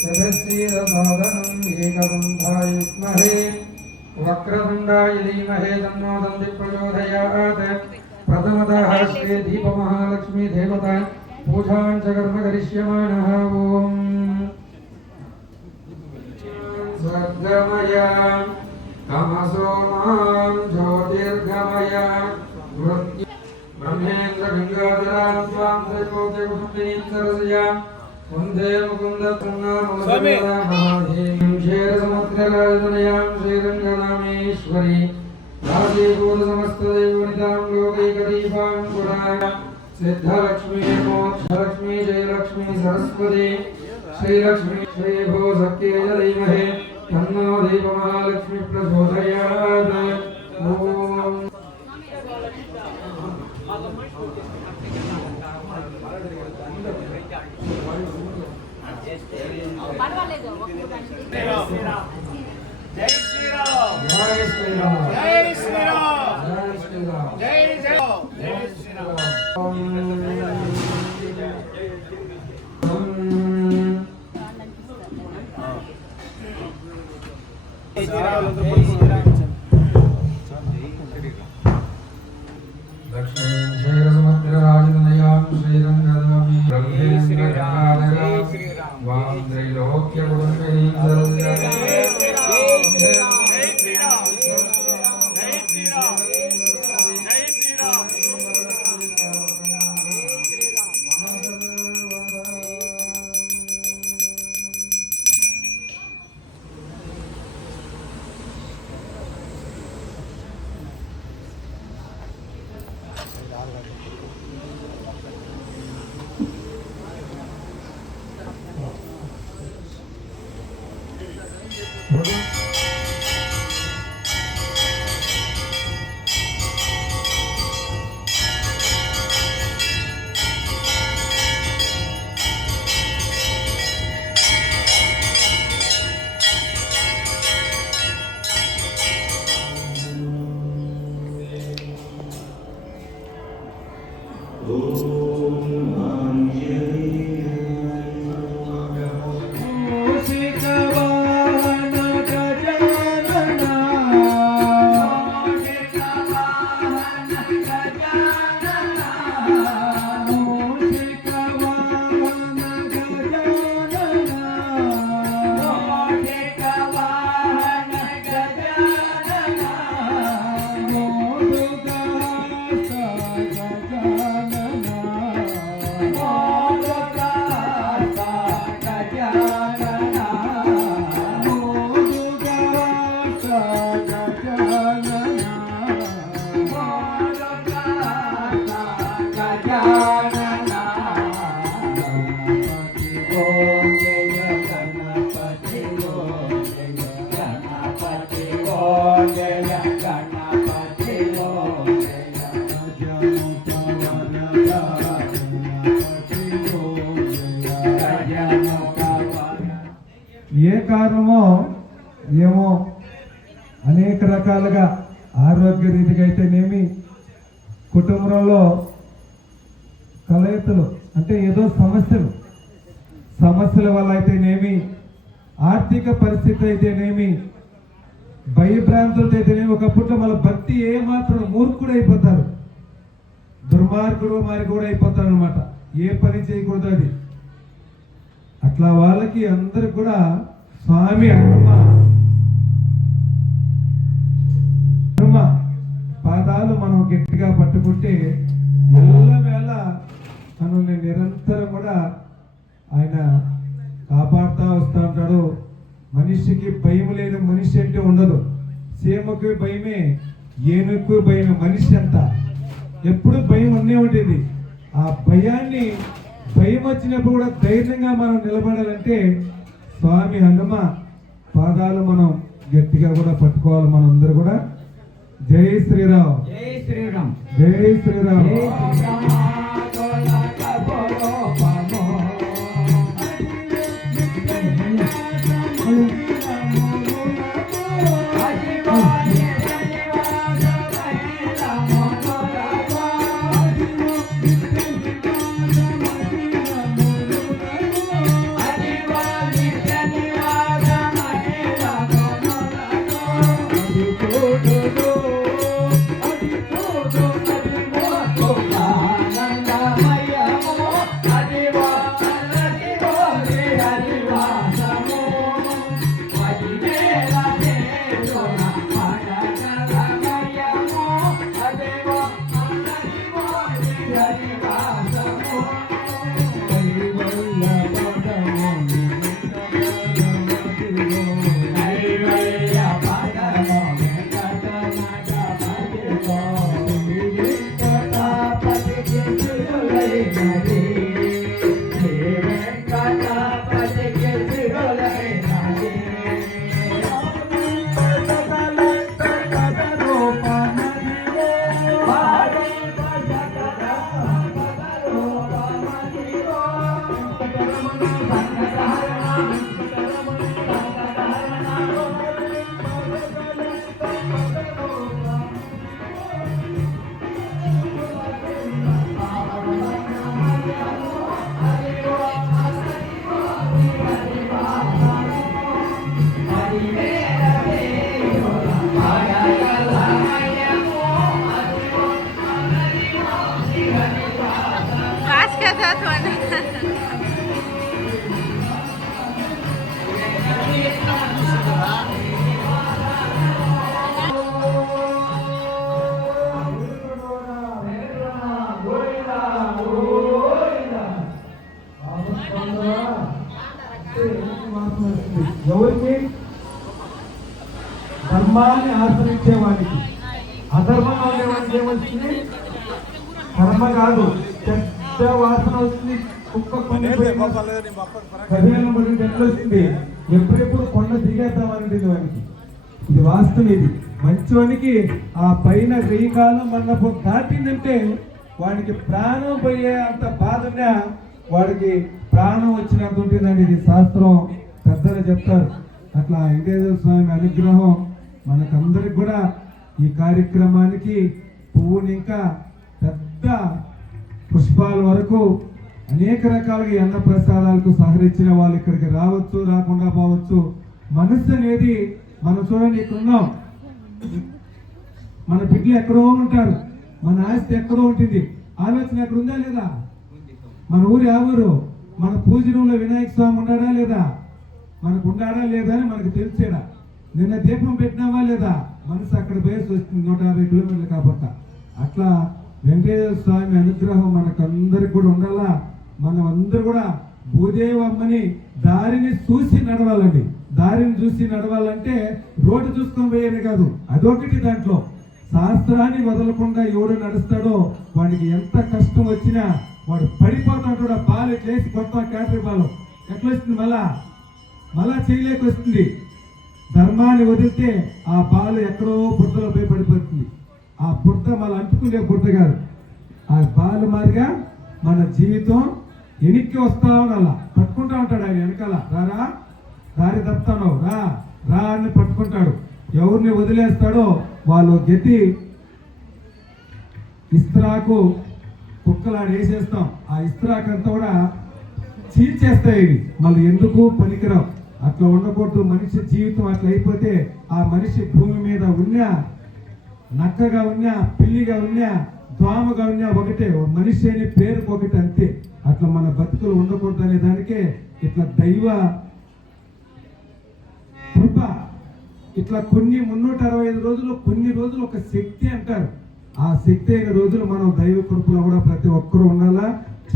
शतशीलसाधनम् एकदन्धाय विद्महे वक्रतुण्डाय धीमहि तन्नो दन्ति प्रचोदयात् प्रथमतः श्री दीपमहालक्ष्मी देवता पूजां च कर्म करिष्यमाणः ॐ स्वर्गमय, तमसो माँ ज्योतिर्गमय मृत्यु ब्रह्मेन्द्र गङ्गाधरां त्वां त्रैलोक्यकुटुम्बिनीं सरसया वंदे मुकुन्दपुण्णामलसमयां क्षेरसमुद्रराजतनयां श्रीरङ्गनामेश्वरी राजीभूतसमस्तदेवनितां लोकैकदीपां पुराय सिद्धलक्ष्मी मोक्षलक्ष्मी जयलक्ष्मी सरस्वती श्रीलक्ष्मी श्रीभो सत्ये च तन्नो दीपमहालक्ष्मी प्रचोदयात् ॐ పర్వాలేదు ఒక్క జై శ్రీరామ్ జై శ్రీరామ్ జై శ్రీరామ్ జై శ్రీరామ్ జై శ్రీరామ్ జై జై జై శ్రీరామ్ ఏ కారణమో ఏమో అనేక రకాలుగా ఆరోగ్య రీతిగా అయితేనేమి కుటుంబంలో కలయితలు అంటే ఏదో సమస్యలు. సమస్యల వల్ల అయితేనేమి ఆర్థిక పరిస్థితి అయితేనేమి భయభ్రాంతులతో అయితేనేమి ఒకప్పుడు మన భక్తి ఏమాత్రం మూర్ఖుడు అయిపోతారు దుర్మార్గుడు మారి కూడా అయిపోతారు అనమాట ఏ పని చేయకూడదు అది. అట్లా వాళ్ళకి అందరు కూడా స్వామి హనుమ హనుమ పాదాలు మనం గట్టిగా పట్టుకుంటే ఎల్లవేళ మనల్ని నిరంతరం కూడా ఆయన కాపాడుతూ వస్తూ ఉంటాడు. మనిషికి భయం ఉండదు. సీమకు భయమే ఏనుగు భయమే మనిషి అంతా. ఎప్పుడు భయం ఉండే ఉండేది. ఆ భయాన్ని భయం వచ్చినప్పుడు కూడా ధైర్యంగా మనం నిలబడాలంటే స్వామి హనుమ పాదాలు మనం గట్టిగా కూడా పట్టుకోవాలి మనందరూ కూడా. జై శ్రీరామ్. జై శ్రీరామ్. జై శ్రీరామ్. ఎవరికి ధర్మాన్ని ఆశ్రయించే వారికి అధర్మంగా ఉండేవాడికి ఏమొచ్చింది కర్మ కాదు. చెడ్డ వాసన వస్తుంది కుక్క కదిలిన పడి ఎప్పుడెప్పుడు కొండ దిగేద్దామని వానికి ఇది వాస్తవం ఇది. మంచోనికి ఆ పైన వెయ్యి కాలం మన్నపు దాటిందంటే వాడికి ప్రాణం పోయే అంత బాధన్నా వాడికి ప్రాణం వచ్చినట్టు ఉంటుందండి. ఇది శాస్త్రం. పెద్దలు చెప్తారు. అట్లా వెంకటేశ్వర స్వామి అనుగ్రహం మనకందరికి కూడా ఈ కార్యక్రమానికి పువ్వుని ఇంకా పెద్ద పుష్పాల వరకు అనేక రకాలుగా అన్న ప్రసాదాలకు సహకరించిన వాళ్ళు ఇక్కడికి రావచ్చు రాకుండా పోవచ్చు. మనస్సు అనేది మనం చూడండి ఇక్కడ ఉన్నాం మన బిడ్డలు ఎక్కడో ఉంటారు. మన ఆస్తి ఎక్కడో ఉంటుంది. ఆలోచన ఎక్కడ ఉందా. లేదా మన ఊరు ఆ ఊరు మన పూజ రూమ్లో వినాయక స్వామి ఉన్నాడా లేదా? మనకు ఉండాడా లేదా అని మనకు తెలిసేడా నిన్న దీపం పెట్టినావా లేదా? మనసు అక్కడ బయసు వస్తుంది నూట యాభై కిలోమీటర్లు కాబట్టి అట్లా వెంకటేశ్వర స్వామి అనుగ్రహం మనకందరికి కూడా ఉండాలా? మనం అందరూ కూడా భూదేవమ్మని దారిని చూసి నడవాలండి. దారిని చూసి నడవాలంటే రోడ్డు చూసుకొని పోయేది కాదు అదొకటి దాంట్లో. శాస్త్రాన్ని వదలకుండా ఎవడు నడుస్తాడో వాడికి ఎంత కష్టం వచ్చినా వాడు పడిపోతాడు కూడా. పాలు చేసి కొత్త క్యాటరీ పాలు. ఎట్లా వస్తుంది మళ్ళా? మళ్ళా చేయలేక వస్తుంది. ధర్మాన్ని వదిలితే ఆ బాలు ఎక్కడో బుట్టలో పోయి పడిపోతుంది ఆ బుట్ట మళ్ళీ అంటుకునే బుట్ట కాదు ఆ బాలు మాదిరిగా మన జీవితం వెనక్కి వస్తా ఉండాల? పట్టుకుంటా ఉంటాడు ఆయన వెనకాల. రారా దారి తప్పుతాను? రా రా అని పట్టుకుంటాడు. ఎవరిని వదిలేస్తాడో వాళ్ళు గతి ఇస్త్రాకు కుక్కలాడు వేసేస్తాం. ఆ ఇస్త్రాకు అంతా కూడా చీల్చేస్తాయి ఇవి. మళ్ళీ ఎందుకు పనికిరావు? అట్లా ఉండకూడదు. మనిషి జీవితం అట్లా అయిపోతే ఆ మనిషి భూమి మీద ఉన్నా నక్కగా ఉన్నా పిల్లిగా ఉన్నా దోమగా ఉన్నా ఒకటే. ఓ మనిషి అని పేరుకు ఒకటి అంతే. అట్లా మన బతుకులు ఉండకూడదు అనే దానికే ఇట్లా దైవ కృప. ఇట్లా కొన్ని మున్నూట అరవై ఐదు రోజులు కొన్ని రోజులు ఒక శక్తి అంటారు. ఆ శక్తి అయిన రోజులు మనం దైవ కృపలో కూడా ప్రతి ఒక్కరూ ఉండాలా?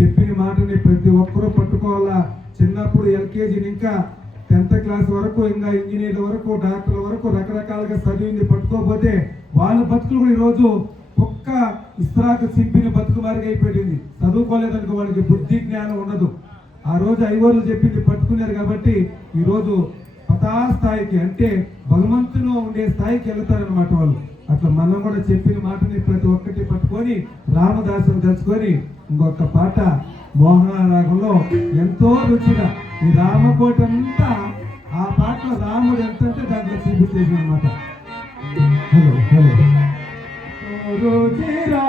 చెప్పిన మాటని ప్రతి ఒక్కరూ పట్టుకోవాలా? చిన్నప్పుడు ఎల్కేజీని ఇంకా టెన్త్ క్లాస్ వరకు ఇంకా ఇంజనీర్ల వరకు డాక్టర్ల వరకు రకరకాలుగా చదివింది. పట్టుకోకపోతే వాళ్ళ బతుకులు కూడా ఈరోజు ఒక్క ఇస్త్రాకు సింపిన బతుకు మారిగా అయిపోయింది. చదువుకోలేదనుకో వాళ్ళకి బుద్ధి జ్ఞానం ఉండదు. ఆ రోజు ఐవోర్లు చెప్పింది పట్టుకున్నారు కాబట్టి ఈరోజు పతా స్థాయికి అంటే భగవంతును ఉండే స్థాయికి వెళ్తారనమాట వాళ్ళు. అట్లా మనం కూడా చెప్పిన మాటని ప్రతి ఒక్కటి పట్టుకొని రామదాసుని తలుచుకొని ఇంకొక పాట మోహనరాగంలో ఎంతో రుచిగా ఈ రామకోట అంతా ఆ పాటలో రాముడు ఎంతంటే దాంట్లో చూపించేసి అనమాట హలో హలో. రుచిరా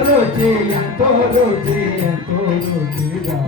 రుచి ఎంతో రుచి ఎంతో రుచిరా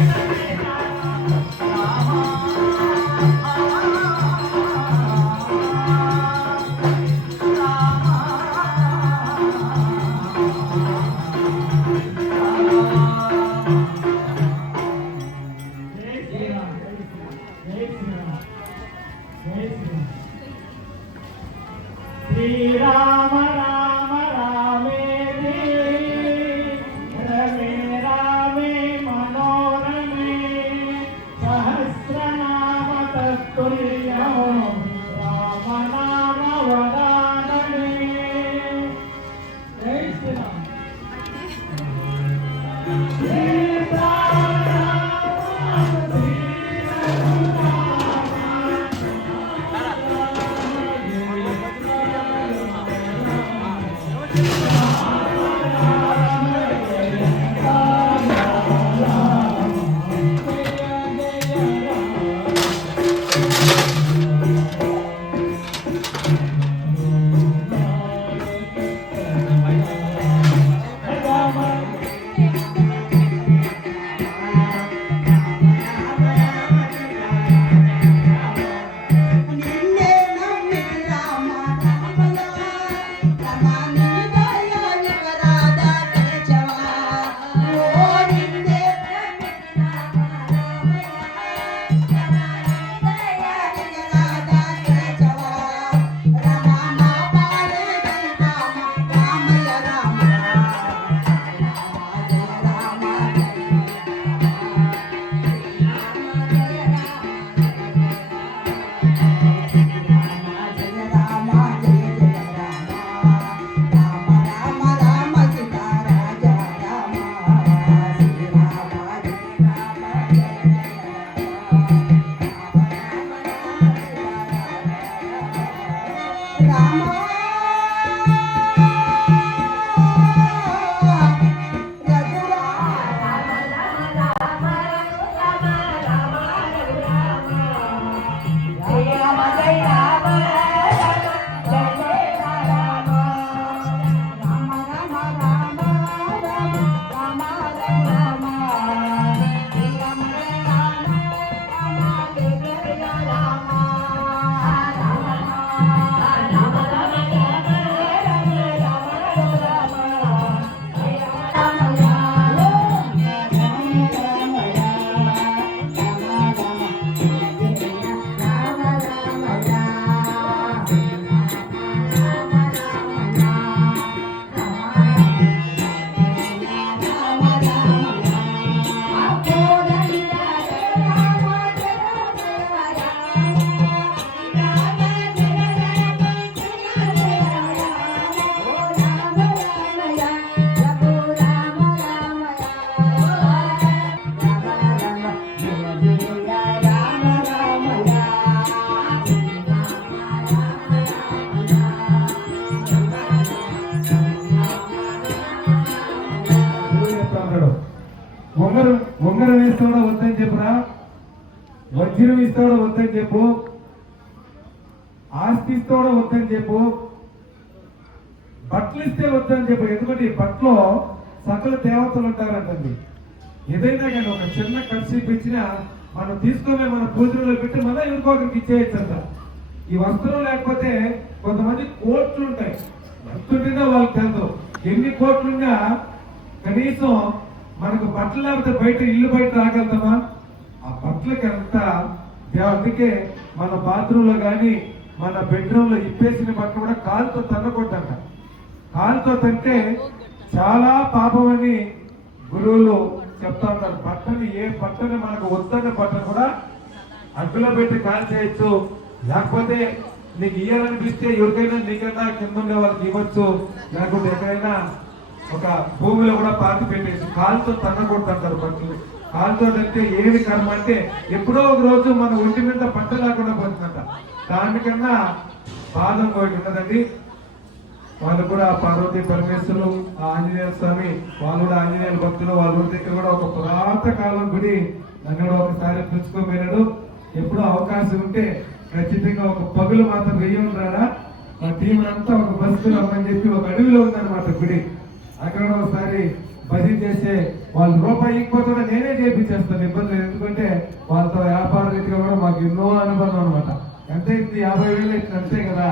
శ్రీరామ Yeah. ఇస్తాడో వద్దని చెప్పురా? వజ్రం ఇస్తాడో వద్దని చెప్పు. ఆస్తి ఇస్తాడో వద్దని చెప్పు. బట్టలు ఇస్తే వద్దని చెప్పు. ఎందుకంటే ఈ బట్టలో సకల దేవతలు ఉంటారంటండి. ఏదైనా కానీ ఒక చిన్న ఖర్చు ఇచ్చినా మనం తీసుకొని మన పూజలో పెట్టి మళ్ళీ ఇంకొకరికి ఇచ్చేయచ్చంట. ఈ వస్త్రం లేకపోతే కొంతమంది కోట్లు ఉంటాయి. ఎంత వాళ్ళకి తెలుసు ఎన్ని కోట్లున్నా కనీసం మనకు బట్టలు లేకపోతే బయట ఇల్లు బయట రాగలుగుతామా ఆ బట్టలకి ఎంత అందుకే మన బాత్రూంలో కానీ మన బెడ్రూమ్లో ఇప్పేసిన బట్టలు కూడా కాలుతో తన్నకూడదంట. కాలుతో తంటే చాలా పాపమని గురువులు చెప్తా ఉంటారు బట్టని ఏ బట్టని మనకు వద్దన్న బట్టను కూడా అగ్గులో పెట్టి కాల్ చేయొచ్చు. లేకపోతే నీకు ఇయ్యాలనిపిస్తే ఎవరికైనా నీకన్నా కింద ఉండే వాళ్ళకి ఇవ్వచ్చు. లేకపోతే ఎక్కడైనా ఒక భూమిలో కూడా పాతి పెట్టేసి కాలుతో తన్నకూడదు అంటారు పంటలు కాలుతో అంటే ఏది కర్మ అంటే ఎప్పుడో ఒక రోజు మన ఒంటి మీద పంట లేకుండా పోతుందంట. దానికన్నా బాధం ఒకటి ఉన్నదండి. వాళ్ళు కూడా పార్వతీ పరమేశ్వరులు ఆ ఆంజనేయ స్వామి వాళ్ళు కూడా ఆంజనేయుల భక్తులు వాళ్ళ ఊరి దగ్గర కూడా ఒక పురాత కాలం గుడి నన్ను కూడా ఒకసారి పిలుచుకోమేనాడు ఎప్పుడూ అవకాశం ఉంటే ఖచ్చితంగా ఒక పగులు మాత్రం వెయ్యం రాడా మా టీం అంతా ఒక బస్సు రమ్మని చెప్పి ఒక అడవిలో ఉందన్నమాట గుడి. అక్కడ ఒకసారి భజన చేసే వాళ్ళు రూపాయి ఇకపోతే నేనే చేపించేస్తాను ఇబ్బంది లేదు. ఎందుకంటే వాళ్ళతో వ్యాపార రీతిగా కూడా మాకు ఎన్నో అనుబంధం అనమాట ఎంత ఇది యాభై వేలు అంతే కదా.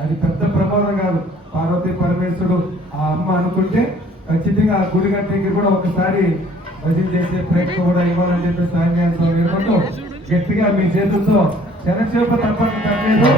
అది పెద్ద ప్రమాదం కాదు. పార్వతీ పరమేశ్వరుడు ఆ అమ్మ అనుకుంటే ఖచ్చితంగా ఆ గుడి గంటకి కూడా ఒకసారి భజన చేసే ప్రయత్నం కూడా ఇవ్వాలని చెప్పి సాయంత్రం చేస్తాం గట్టిగా మీ చేతులతో శనక్షేప తప్పక తప్పలేదు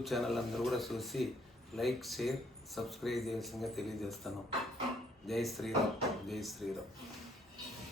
యూట్యూబ్ ఛానల్ అందరూ కూడా చూసి లైక్ షేర్ సబ్స్క్రైబ్ చేయాల్సిందిగా తెలియజేస్తాను జై శ్రీరామ్. జై శ్రీరామ్.